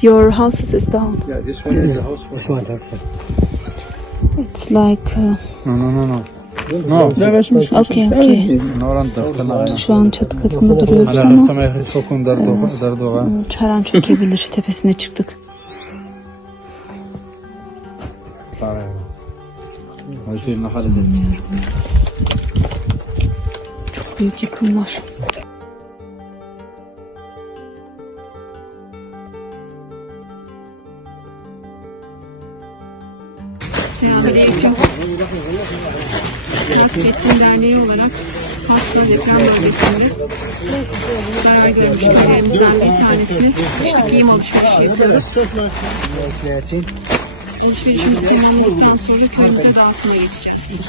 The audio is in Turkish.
Your house is down. Yeah, this one is a house. This one outside. It's like uh, No, no, no, no. No. okay okay. Da. Şu an çatı katında duruyoruz ama samaya sokun dardo dardoğa. her an çökebilir. Tepesine çıktık. Her edelim. Çok büyük yıkım var. Selamünaleyküm. Naklettin Derneği olarak Hasla deprem bölgesinde zarar görmüş köylerimizden bir tanesini kışlık giyim alışverişi yapıyoruz. Alışverişimiz tamamladıktan sonra köyümüze dağıtıma geçeceğiz.